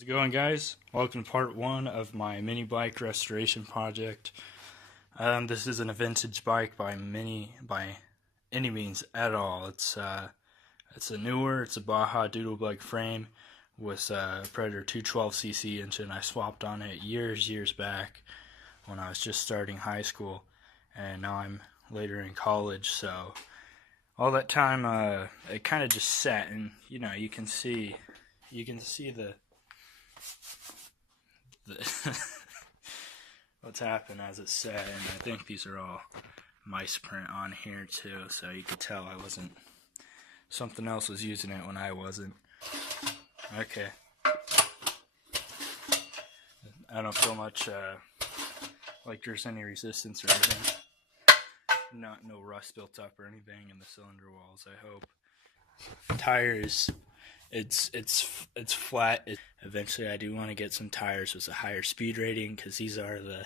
How's it going, guys? Welcome to part 1 of my mini bike restoration project. This isn't a vintage bike by any means at all. It's a Baja doodlebug frame with a Predator 212cc engine. I swapped on it years back when I was just starting high school, and now I'm later in college. So all that time, it kind of just sat, and you can see the what's happened as it's set, and I think these are all mice print on here too, so you could tell something else was using it when I wasn't. Okay, I don't feel much like there's any resistance or anything. No rust built up or anything in the cylinder walls, I hope. Tires, it's flat. Eventually I do want to get some tires with a higher speed rating, because these are the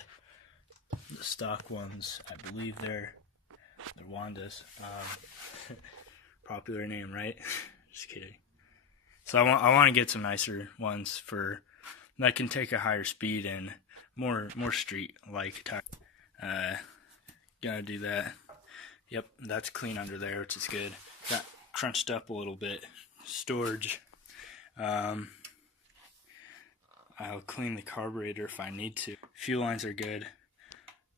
stock ones. I believe they're Wandas. Popular name, right? Just kidding. So I want to get some nicer ones that can take a higher speed and more street like tire. Gotta do that. Yep, that's clean under there, which is good. Got crunched up a little bit. Storage. I'll clean the carburetor if I need to. Fuel lines are good.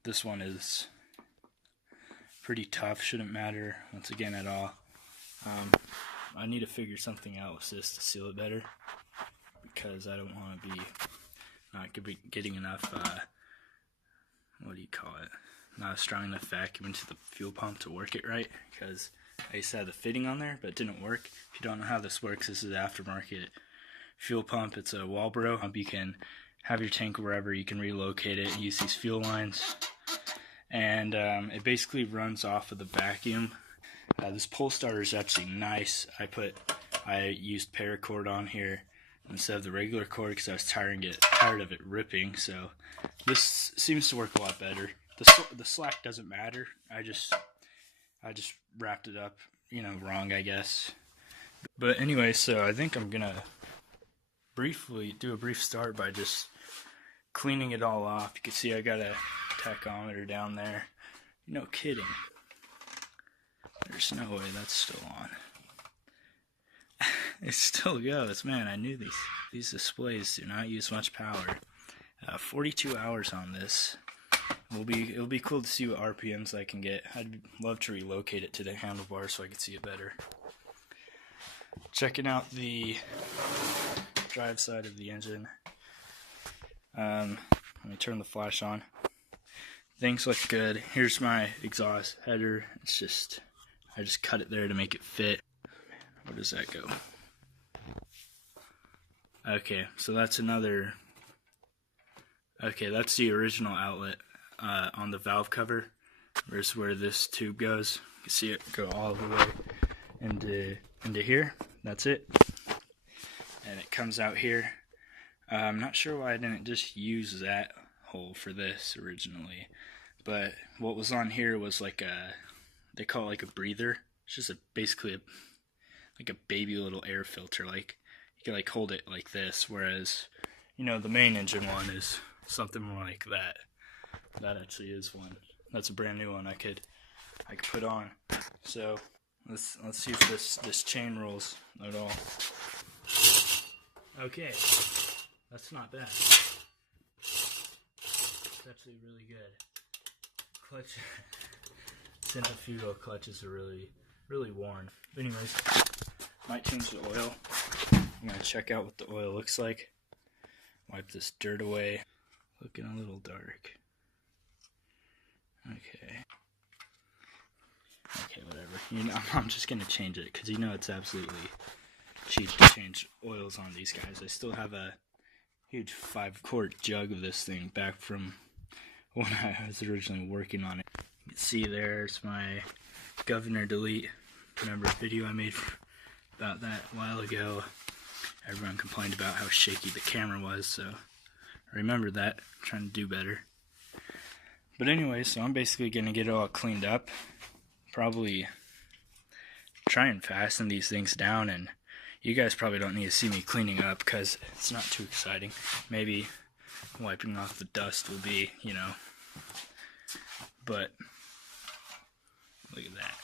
This one is pretty tough. Shouldn't matter once again at all. I need to figure something out with this to seal it better, because I don't want to be not getting enough. What do you call it? Not a strong enough vacuum into the fuel pump to work it right, because I used to have the fitting on there, but it didn't work. If you don't know how this works, this is aftermarket fuel pump. It's a Walbro. You can have your tank wherever. You can relocate it and use these fuel lines, and it basically runs off of the vacuum. This pole starter is actually nice. I used paracord on here instead of the regular cord, because I was tired of it ripping. So this seems to work a lot better. The slack doesn't matter. I just wrapped it up, wrong, I guess. But anyway, so I think I'm gonna do a brief start by just cleaning it all off. You can see I got a tachometer down there. No kidding. There's no way that's still on. It still goes. Man, I knew these displays do not use much power. 42 hours on this. It'll be cool to see what RPMs I can get. I'd love to relocate it to the handlebars so I could see it better. Checking out the drive side of the engine. Let me turn the flash on. Things look good. Here's my exhaust header. I just cut it there to make it fit. Where does that go? Okay, so that's another. Okay, that's the original outlet on the valve cover. There's where this tube goes. You can see it go all the way into here. That's it. And it comes out here. I'm not sure why I didn't just use that hole for this originally, but what was on here was they call it like a breather. It's just basically like a baby little air filter. Like you can hold it like this, whereas the main engine one is something more like that. That actually is one. That's a brand new one I could put on. So let's see if this chain rolls at all. Okay, that's not bad. It's actually really good. Clutch, centrifugal clutches are really worn. But anyways, might change the oil. I'm gonna check out what the oil looks like. Wipe this dirt away. Looking a little dark. Okay, whatever. I'm just gonna change it, because it's absolutely cheap to change oils on these guys. I still have a huge 5-quart jug of this thing back from when I was originally working on it. You can see there's my governor delete. Remember a video I made about that a while ago? Everyone complained about how shaky the camera was, so I remember that. I'm trying to do better. But anyway, so I'm basically going to get it all cleaned up. Probably try and fasten these things down and You guys probably don't need to see me cleaning up because it's not too exciting. Maybe wiping off the dust will be, you know, but look at that.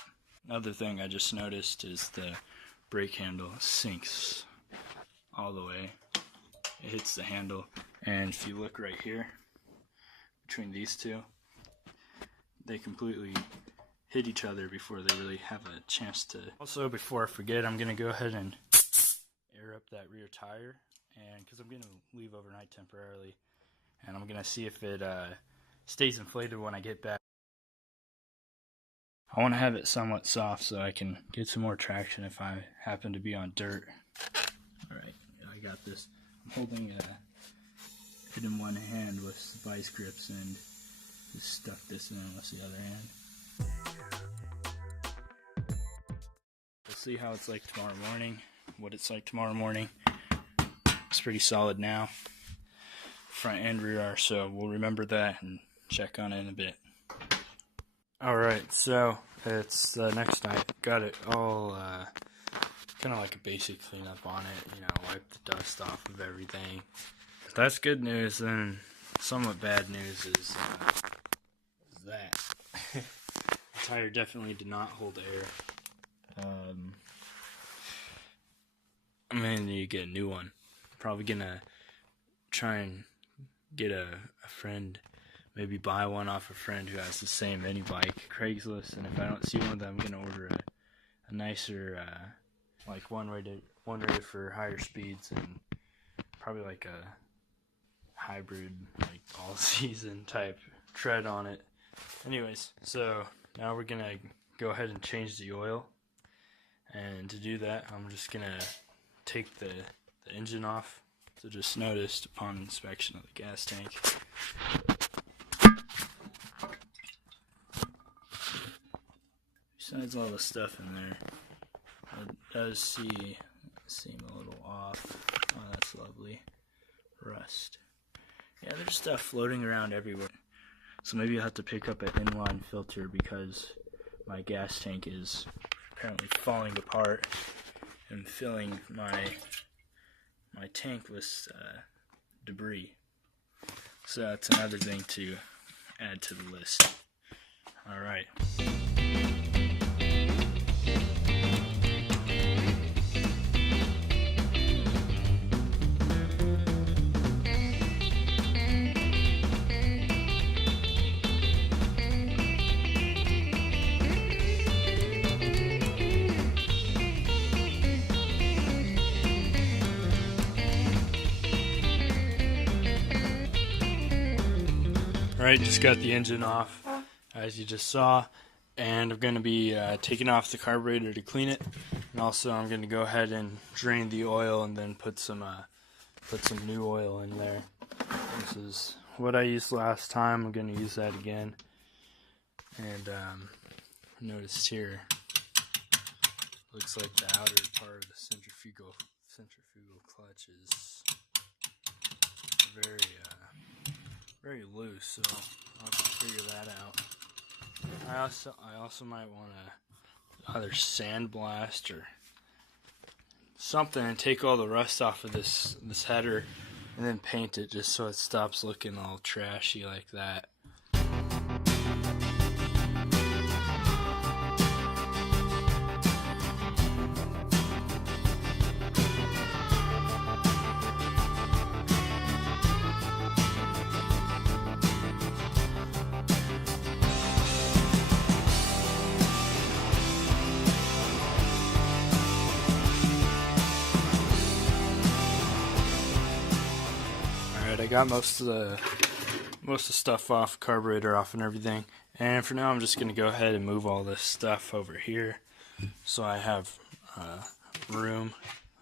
Another thing I just noticed is the brake handle sinks all the way. It hits the handle, and if you look right here between these two, they completely hit each other before they really have a chance to. Also, before I forget, I'm gonna go ahead and air up that rear tire, and because I'm gonna leave overnight temporarily, and I'm gonna see if it stays inflated when I get back. I want to have it somewhat soft so I can get some more traction if I happen to be on dirt. Alright, I got this. I'm holding it in one hand with vice grips and just stuck this in with the other hand. We'll see how it's like tomorrow morning, what it's like tomorrow morning. It's pretty solid now, front and rear are, so we'll remember that and check on it in a bit. Alright, so it's the next night. Got it all kind of like a basic cleanup on it, you know, wipe the dust off of everything. That's good news, and somewhat bad news is that the tire definitely did not hold air. I'm gonna need to get a new one. Probably gonna try and get a friend, maybe buy one off a friend who has the same mini bike, Craigslist, and if I don't see one of them, I'm gonna order a nicer, like one rated for higher speeds, and probably like a hybrid, like all season type tread on it. Anyways, so now we're gonna go ahead and change the oil, and to do that, I'm just gonna take the engine off. So just noticed upon inspection of the gas tank, besides all the stuff in there, it does seem a little off. Oh, that's lovely. Rust. Yeah, there's stuff floating around everywhere. So maybe I'll have to pick up an inline filter because my gas tank is apparently falling apart and filling my tank with debris. So that's another thing to add to the list. Alright. Alright, just got the engine off, as you just saw, and I'm going to be taking off the carburetor to clean it, and also I'm going to go ahead and drain the oil and then put some new oil in there. This is what I used last time. I'm going to use that again, and noticed here, looks like the outer part of the centrifugal clutch is very loose, so I'll have to figure that out. I also might want to either sandblast or something and take all the rust off of this header and then paint it just so it stops looking all trashy like that. I got most of the stuff off, carburetor off and everything, and for now I'm just gonna go ahead and move all this stuff over here so I have room.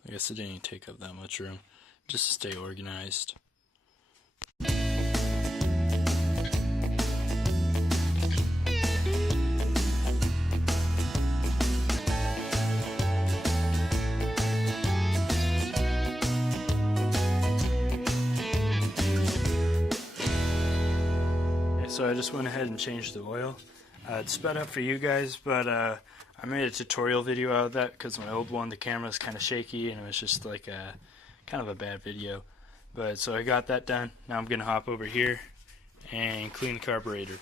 I guess it didn't even take up that much room, just to stay organized. So I just went ahead and changed the oil. It's sped up for you guys, but I I made a tutorial video out of that because my old one, the camera was kind of shaky and it was just like a kind of a bad video. But so I got that done. Now I'm gonna hop over here and clean the carburetor.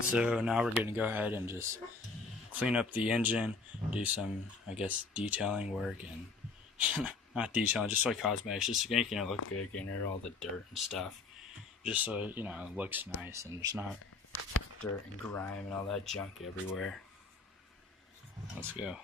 So now we're going to go ahead and just clean up the engine, do some, I guess, detailing work, and not detailing, just like cosmetics, just making it look good, getting rid of all the dirt and stuff, just so, you know, it looks nice and there's not dirt and grime and all that junk everywhere. Let's go.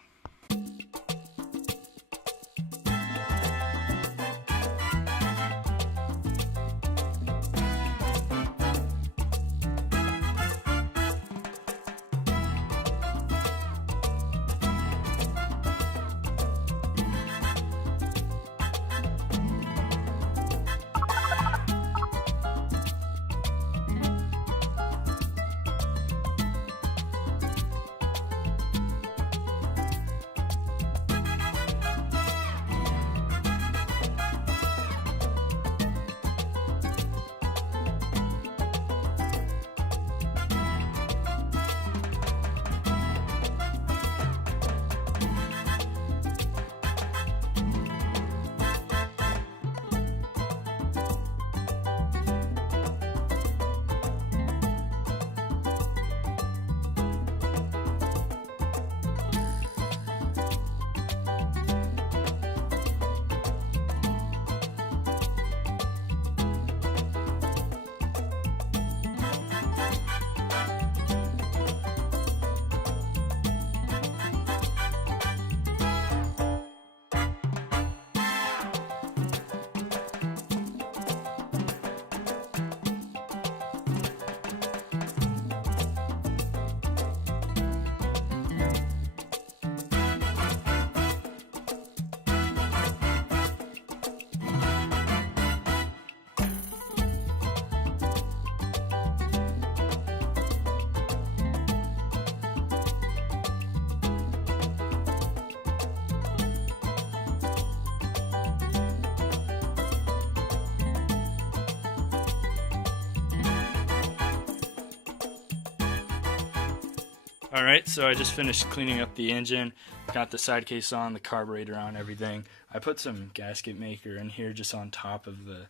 Alright, so I just finished cleaning up the engine, got the side case on, the carburetor on, everything. I put some gasket maker in here just on top of the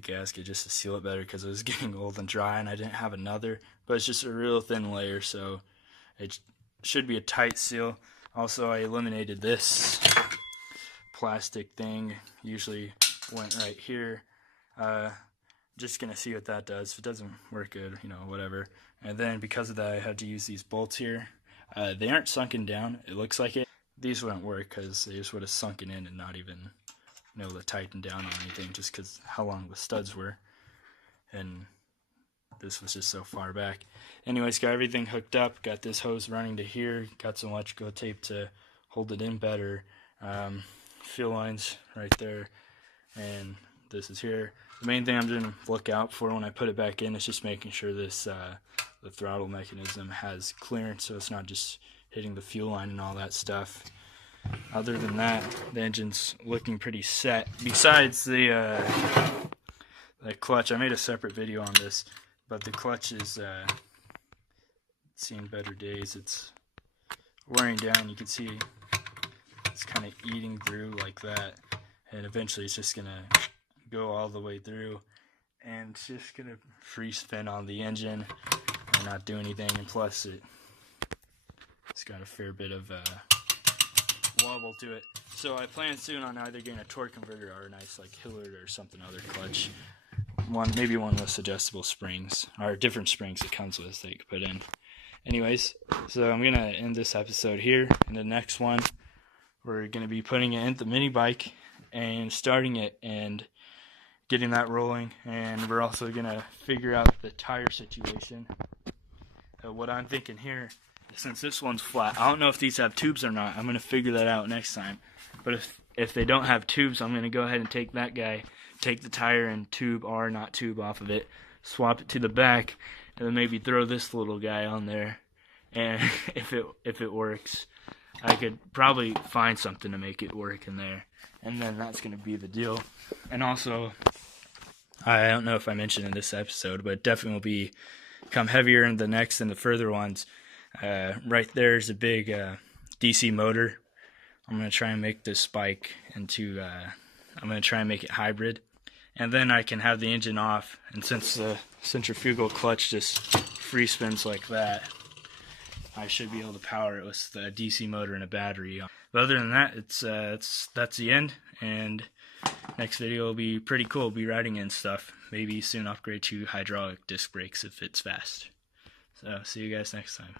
gasket just to seal it better because it was getting old and dry and I didn't have another, but it's just a real thin layer, so it should be a tight seal. Also, I eliminated this plastic thing, usually went right here. Just gonna see what that does. If it doesn't work good, you know, whatever. And then because of that, I had to use these bolts here. They aren't sunken down. It looks like it. These wouldn't work because they just would have sunken in and not even been able to tighten down on anything just because how long the studs were. And this was just so far back. Anyways, got everything hooked up. Got this hose running to here. Got some electrical tape to hold it in better. Fuel lines right there. And this is here. The main thing I'm going to look out for when I put it back in is just making sure this the throttle mechanism has clearance so it's not just hitting the fuel line and all that stuff. Other than that, the engine's looking pretty set. Besides the clutch, I made a separate video on this, but the clutch is seen better days. It's wearing down. You can see it's kind of eating through like that, and eventually it's just gonna go all the way through and it's just gonna free spin on the engine and not do anything. And plus it's got a fair bit of wobble to it, so I plan soon on either getting a torque converter or a nice like Hillard or something other clutch, maybe one with adjustable springs or different springs it comes with that you can put in. Anyways, so I'm gonna end this episode here. In the next one we're gonna be putting it in the mini bike and starting it and getting that rolling. And we're also gonna figure out the tire situation. What I'm thinking here, since this one's flat, I don't know if these have tubes or not. I'm gonna figure that out next time. But if they don't have tubes, I'm gonna go ahead and take that guy, take the tire and tube or not tube off of it, swap it to the back, and then maybe throw this little guy on there. And if it works, I could probably find something to make it work in there, and then that's gonna be the deal. And also, I don't know if I mentioned in this episode, but it definitely will become heavier in the next and the further ones. Right there's a big DC motor. I'm gonna try and make this bike into I'm gonna try and make it hybrid, and then I can have the engine off. And since the centrifugal clutch just free spins like that, I should be able to power it with the DC motor and a battery. But other than that, that's the end. And next video will be pretty cool. We'll be riding in stuff. Maybe soon upgrade to hydraulic disc brakes if it's fast. So see you guys next time.